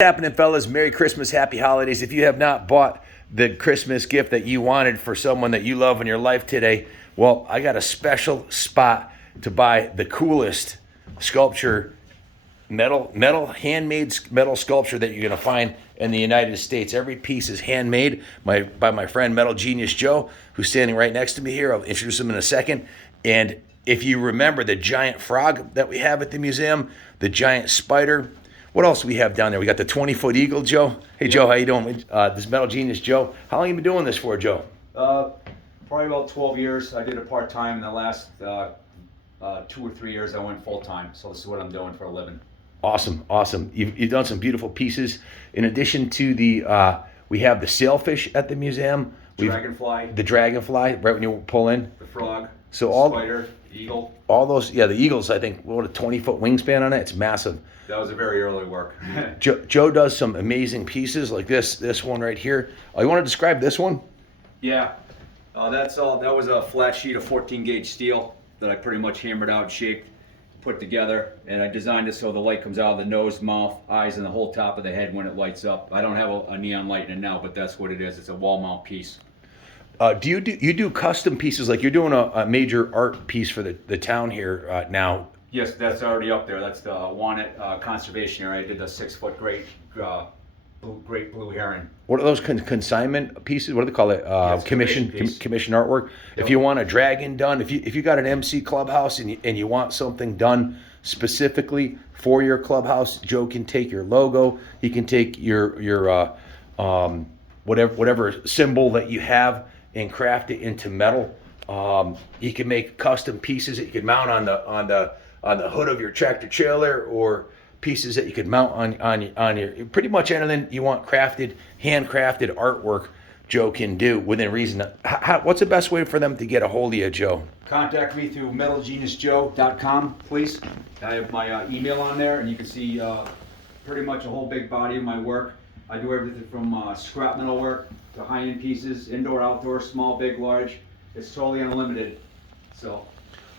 Happening, fellas? Merry Christmas, happy holidays. If you have not bought the Christmas gift that you wanted for someone that you love in your life today, well, I got a special spot to buy the coolest sculpture, handmade metal sculpture that you're gonna find in the United States. Every piece is handmade by my friend Metal Genius Joe, who's standing right next to me here. I'll introduce him in a second. And if you remember the giant frog that we have at the museum, the giant spider, what else do we have down there? We got the 20-foot eagle, Joe. Hey, Joe, how you doing? This Metal Genius Joe. How long you been doing this for, Joe? Probably about 12 years. I did it part-time. In the last 2 or 3 years, I went full-time. So this is what I'm doing for a living. Awesome, awesome. You've done some beautiful pieces. In addition to we have the sailfish at the museum. Dragonfly. The dragonfly, right when you pull in. The frog. So the spider. The eagle. All those, yeah, the eagles, I think, what, a 20-foot wingspan on it? It's massive. That was a very early work. Joe does some amazing pieces like this one right here. Oh, you want to describe this one? Yeah. That's all. That was a flat sheet of 14 gauge steel that I pretty much hammered out, shaped, put together, and I designed it so the light comes out of the nose, mouth, eyes, and the whole top of the head when it lights up. I don't have a neon light in it now, but that's what it is. It's a wall mount piece. Do you do custom pieces, like you're doing a major art piece for the town here now? Yes, that's already up there. That's the Wannet Conservation Area. I did the 6-foot great blue heron. What are those consignment pieces? What do they call it? Yes, commission artwork. Yep. If you want a dragon done, if you got an MC clubhouse and you want something done specifically for your clubhouse, Joe can take your logo. He can take your whatever symbol that you have and craft it into metal. You can make custom pieces that you can mount on the hood of your tractor trailer, or pieces that you could mount on your pretty much anything you want crafted, handcrafted artwork. Joe can do within reason. What's the best way for them to get a hold of you, Joe? Contact me through metalgeniusjoe.com, please. I have my email on there, and you can see pretty much a whole big body of my work. I do everything from scrap metal work to high-end pieces, indoor, outdoor, small, big, large. It's totally unlimited. So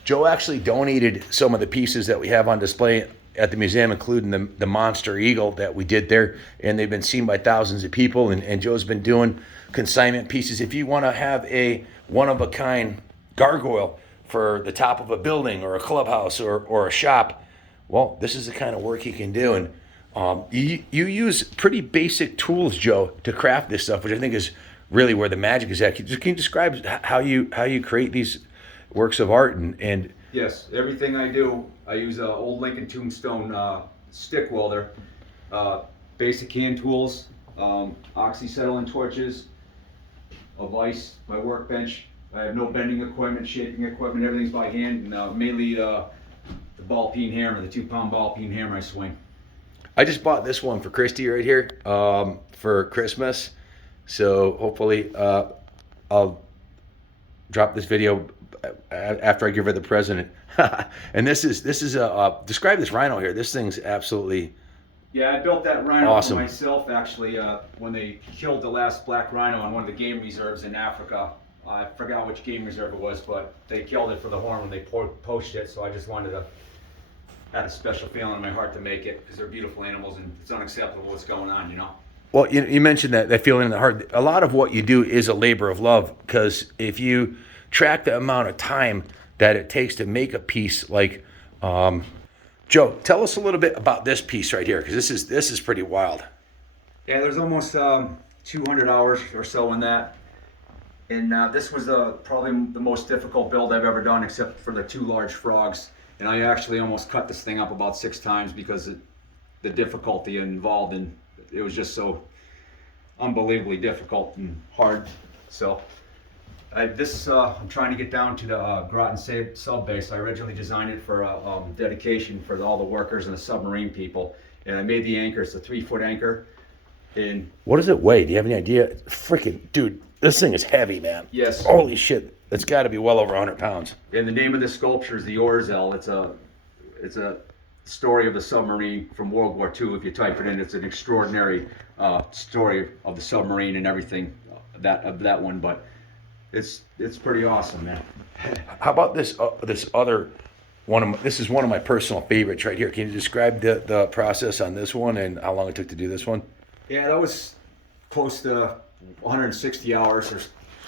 Joe actually donated some of the pieces that we have on display at the museum, including the monster eagle that we did there, and they've been seen by thousands of people, and Joe's been doing consignment pieces. If you want to have a one-of-a-kind gargoyle for the top of a building or a clubhouse or a shop, well, this is the kind of work he can do. And you use pretty basic tools, Joe, to craft this stuff, which I think is really where the magic is at. Can you describe how you create these works of art and yes, everything I do, I use an old Lincoln Tombstone stick welder, basic hand tools, oxyacetylene torches, a vise, my workbench. I have no bending equipment, shaping equipment, everything's by hand, and mainly the ball peen hammer, the 2-pound ball peen hammer I swing. I just bought this one for Christy right here for Christmas. So hopefully I'll drop this video after I give her the present. And this is describe this rhino here. This thing's absolutely yeah. I built that rhino awesome. for myself actually when they killed the last black rhino on one of the game reserves in Africa. I forgot which game reserve it was, but they killed it for the horn when they poached it. So I just wanted to had a special feeling in my heart to make it because they're beautiful animals and it's unacceptable what's going on, you know. Well, you mentioned that feeling in the heart. A lot of what you do is a labor of love, because if you track the amount of time that it takes to make a piece, like Joe, tell us a little bit about this piece right here, because this is pretty wild. Yeah, there's almost 200 hours or so in that, and this was probably the most difficult build I've ever done, except for the 2 large frogs. And I actually almost cut this thing up about 6 times because the difficulty involved, and it was just so unbelievably difficult and hard. So I'm trying to get down to the Groton sub base. I originally designed it for dedication for all the workers and the submarine people, and I made the anchor. It's a 3-foot anchor. And what does it weigh? Do you have any idea? Freaking dude, this thing is heavy, man. Yes. Holy shit. It's got to be well over 100 pounds. And the name of the sculpture is the Orzel. It's a story of the submarine from World War II. If you type it in, it's an extraordinary story of the submarine and everything of that one. But it's pretty awesome, man. How about this other This is one of my personal favorites right here. Can you describe the process on this one and how long it took to do this one? Yeah, that was close to 160 hours or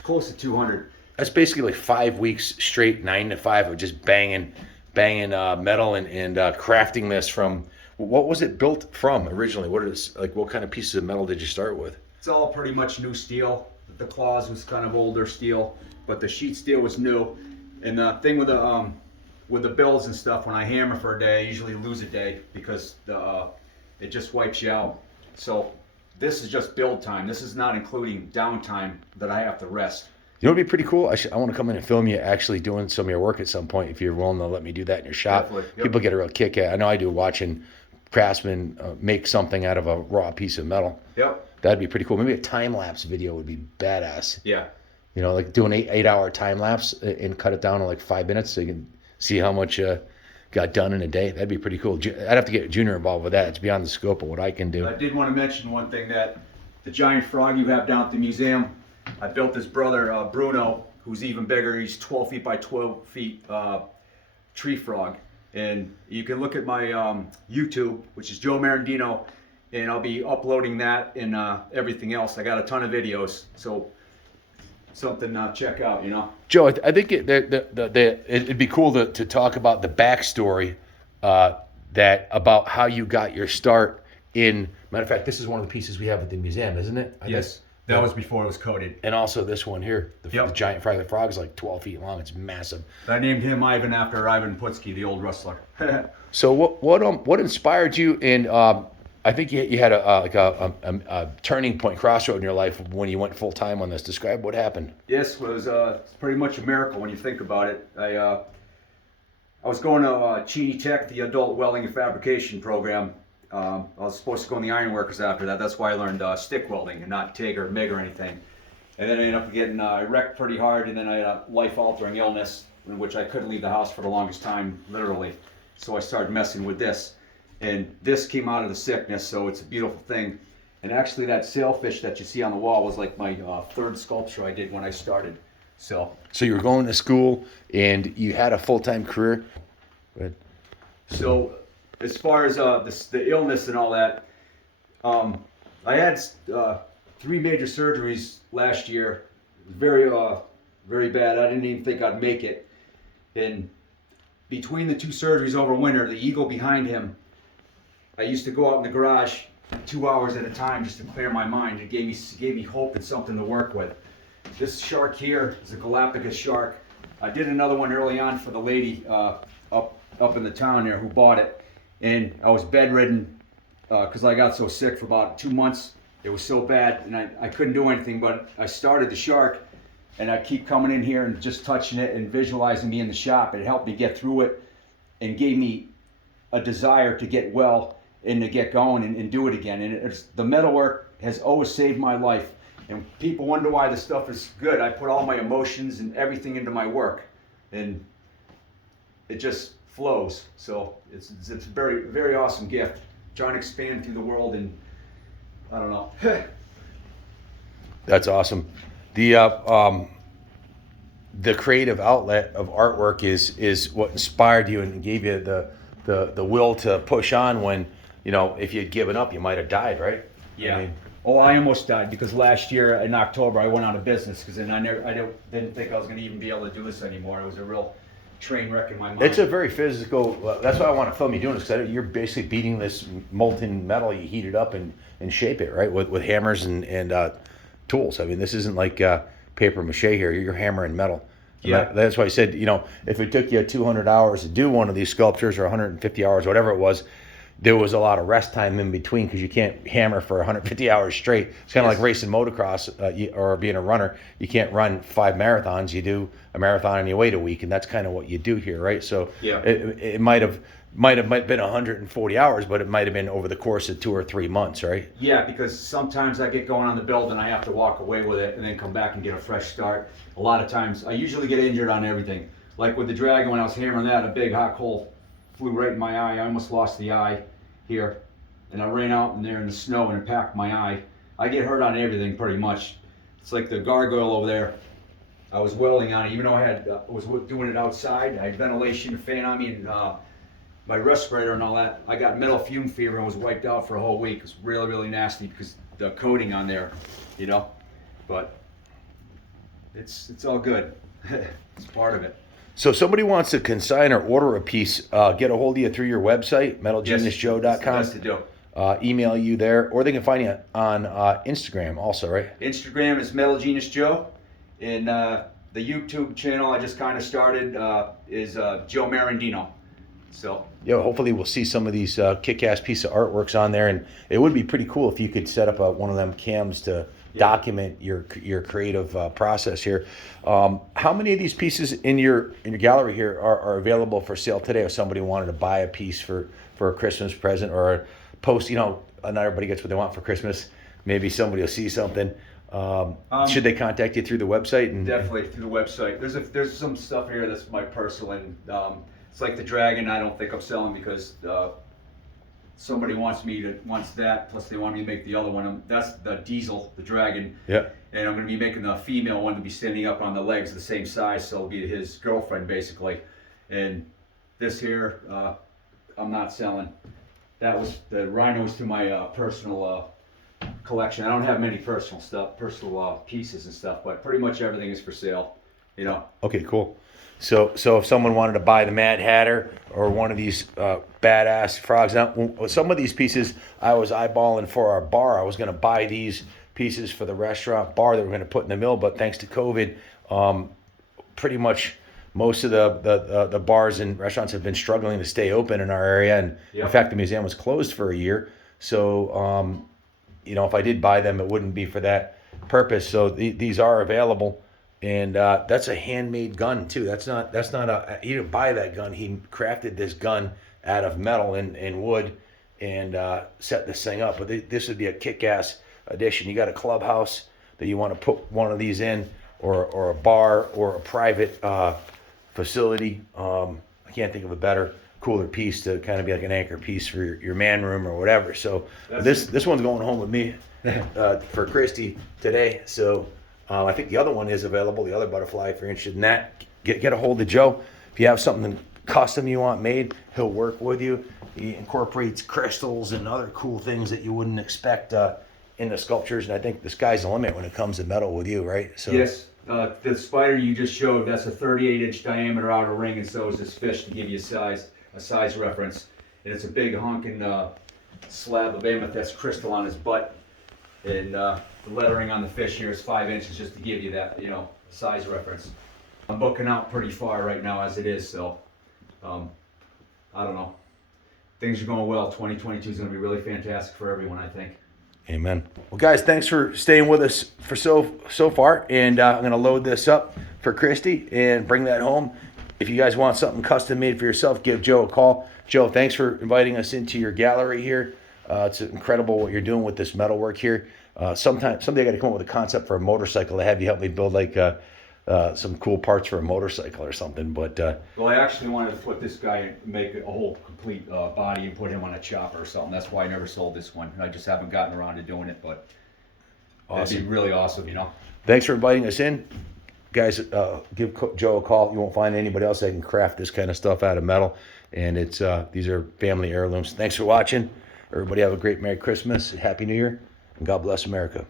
close to 200. That's basically like 5 weeks straight, 9 to 5 of just banging metal and crafting this from. What was it built from originally? What kind of pieces of metal did you start with? It's all pretty much new steel. The claws was kind of older steel, but the sheet steel was new. And the thing with the bills and stuff, when I hammer for a day, I usually lose a day because it just wipes you out. So this is just build time. This is not including downtime that I have to rest. You know, it'd be pretty cool. I want to come in and film you actually doing some of your work at some point if you're willing to let me do that in your shop. Definitely, yep. People get a real kick at it. I know I do, watching craftsmen make something out of a raw piece of metal. Yep. That'd be pretty cool. Maybe a time lapse video would be badass. Yeah. You know, like do an 8 hour time lapse and cut it down to like 5 minutes so you can see how much got done in a day. That'd be pretty cool. I'd have to get Junior involved with that. It's beyond the scope of what I can do. I did want to mention one thing, that the giant frog you have down at the museum, I built his brother Bruno, who's even bigger. He's 12 feet by 12 feet tree frog. And you can look at my YouTube, which is Joe Marandino, and I'll be uploading that and everything else. I got a ton of videos, so something to check out, you know. Joe, I think it'd be cool to talk about the backstory about how you got your start in. Matter of fact, this is one of the pieces we have at the museum, isn't it? Yes, that was before it was coated. And also this one here, the Yep. giant frog. The frog is like 12 feet long. It's massive. I named him Ivan after Ivan Putski, the old wrestler. So what inspired you? And I think you had a turning point, crossroad in your life when you went full time on this. Describe what happened. Yes, was it's pretty much a miracle when you think about it. I was going to Cheney Tech, the adult welding and fabrication program. I was supposed to go in the ironworkers after that. That's why I learned stick welding and not TIG or MIG or anything. And then I ended up getting wrecked pretty hard, and then I had a life-altering illness in which I couldn't leave the house for the longest time, literally. So I started messing with this. And this came out of the sickness, so it's a beautiful thing. And actually that sailfish that you see on the wall was like my third sculpture I did when I started. So you were going to school and you had a full-time career. Go ahead. So as far as the illness and all that, I had 3 major surgeries last year. It was very bad. I didn't even think I'd make it. And between the 2 surgeries over winter, the eagle behind him, I used to go out in the garage 2 hours at a time just to clear my mind. It gave me hope and something to work with. This shark here is a Galapagos shark. I did another one early on for the lady up in the town there who bought it, and I was bedridden because I got so sick for about 2 months. It was so bad, and I couldn't do anything. But I started the shark, and I'd keep coming in here and just touching it and visualizing me in the shop. It helped me get through it and gave me a desire to get well and to get going and do it again. And the metalwork has always saved my life. And people wonder why this stuff is good. I put all my emotions and everything into my work, and it just flows. So it's a very, very awesome gift. Trying to expand through the world, and I don't know. That's awesome. The creative outlet of artwork is what inspired you and gave you the will to push on when, you know, if you'd given up, you might have died, right? Yeah. I mean, I almost died because last year in October I went out of business because then I didn't think I was going to even be able to do this anymore. It was a real train wreck in my mind. it's a very physical. That's why I want to film you doing this, because you're basically beating this molten metal. You heat it up and shape it, right, with hammers and tools. I mean, this isn't like paper mache here. You're hammering metal. Yeah. That's why I said, you know, if it took you 200 hours to do one of these sculptures, or 150 hours, whatever it was, there was a lot of rest time in between, because you can't hammer for 150 hours straight. It's kind of like racing motocross or being a runner. You can't run 5 marathons. You do a marathon and you wait a week, and that's kind of what you do here, right? So Yeah. it might have been 140 hours, but it might have been over the course of 2 or 3 months, right? Yeah, because sometimes I get going on the build and I have to walk away with it and then come back and get a fresh start. A lot of times I usually get injured on everything. Like with the dragon, when I was hammering that, a big hot coal flew right in my eye. I almost lost the eye here, and I ran out in there in the snow and it packed my eye. I get hurt on everything pretty much. It's like the gargoyle over there. I was welding on it, even though I was doing it outside. I had ventilation fan on me and my respirator and all that. I got metal fume fever and was wiped out for a whole week. It was really, really nasty because the coating on there, you know. But it's all good. It's part of it. So if somebody wants to consign or order a piece, get a hold of you through your website, metalgeniusjoe.com. That's the best to do. Email you there, or they can find you on Instagram also, right? Instagram is Metal Genius Joe, and the YouTube channel I just kind of started is Joe Marandino. So Yeah, hopefully we'll see some of these kick-ass piece of artworks on there, and it would be pretty cool if you could set up one of them cams to document your creative process here. How many of these pieces in your gallery here are available for sale today? If somebody wanted to buy a piece for a Christmas present or a post, you know, not everybody gets what they want for Christmas. Maybe somebody will see something. Should they contact you through the website? And definitely through the website. There's some stuff here that's my personal, and it's like the dragon. I don't think I'm selling because somebody wants that. Plus they want me to make the other one. That's the diesel, the dragon. Yeah. And I'm going to be making the female one to be standing up on the legs the same size, so it'll be his girlfriend basically. And this here, I'm not selling. That was the rhinos to my personal collection. I don't have many personal pieces and stuff, but pretty much everything is for sale. You know. Okay, cool. So if someone wanted to buy the Mad Hatter or one of these badass frogs, now some of these pieces I was eyeballing for our bar. I was going to buy these pieces for the restaurant bar that we're going to put in the mill, but thanks to COVID, pretty much most of the bars and restaurants have been struggling to stay open in our area, and in fact the museum was closed for a year. So you know, if I did buy them, it wouldn't be for that purpose. So these are available. And that's a handmade gun too. That's not he didn't buy that gun. He crafted this gun out of metal and wood and set this thing up. But this would be a kick-ass addition. You got a clubhouse that you want to put one of these in, or a bar or a private facility. I can't think of a better, cooler piece to kind of be like an anchor piece for your man room or whatever. So this one's going home with me for Christy today. So. I think the other one is available, the other butterfly, if you're interested in that. Get a hold of Joe. If you have something custom you want made, he'll work with you. He incorporates crystals and other cool things that you wouldn't expect in the sculptures. And I think the sky's the limit when it comes to metal with you, right? So yes, the spider you just showed, that's a 38-inch diameter outer ring, and so is this fish to give you a size reference. And it's a big honking slab of amethyst crystal on his butt. And the lettering on the fish here is 5 inches, just to give you that, you know, size reference. I'm booking out pretty far right now as it is, so I don't know. Things are going well. 2022 is going to be really fantastic for everyone, I think. Amen. Well, guys, thanks for staying with us for so far, and I'm going to load this up for Christy and bring that home. If you guys want something custom made for yourself, give Joe a call. Joe, thanks for inviting us into your gallery here. It's incredible what you're doing with this metalwork here. Someday I got to come up with a concept for a motorcycle to have you help me build like some cool parts for a motorcycle or something. But well, I actually wanted to put this guy and make a whole complete body and put him on a chopper or something. That's why I never sold this one. I just haven't gotten around to doing it, but awesome. That'd be really awesome, you know. Thanks for inviting us in, guys. Give Joe a call. You won't find anybody else that can craft this kind of stuff out of metal, and it's these are family heirlooms. Thanks for watching. Everybody have a great Merry Christmas, Happy New Year, and God bless America.